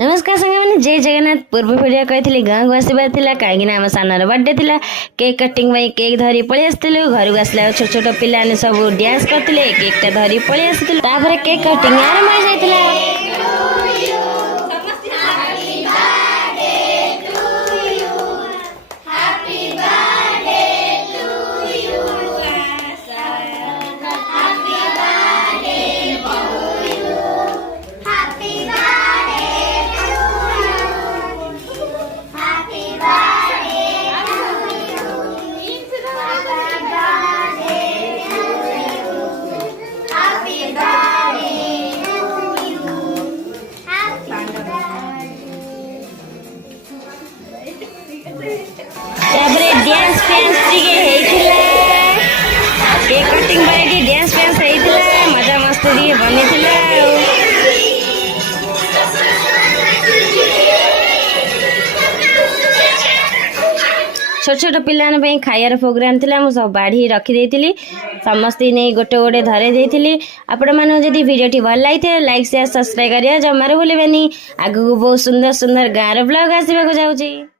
नमस्कार सांग मैंने जय जगन्नाथ पूर्व भिडियो कही गाँव को आसबार था कहीं आम सानर बर्थडे था केक कटिंग केक धरी पलि आसलु घर को आसला छोट छोट पिला सब डांस करते केक टा धरी पलि आसलु केक कटिंग आरंभ हो जाता। Dance fans cake cutting dance fans मजा मस्ती बनी छोट छोट पिलान खाइबार प्रोग्राम थिला मु सब बाढ़ी रखी समस्ते नहीं गोटे गोटे धरे देती। आपण मैंने जदि वीडियो भल लगी लाइक शेयर सब्सक्राइब करिया जमार भूलें। आगू बहुत सुंदर सुंदर गाँव ब्लॉग आसवाक जाऊँगी।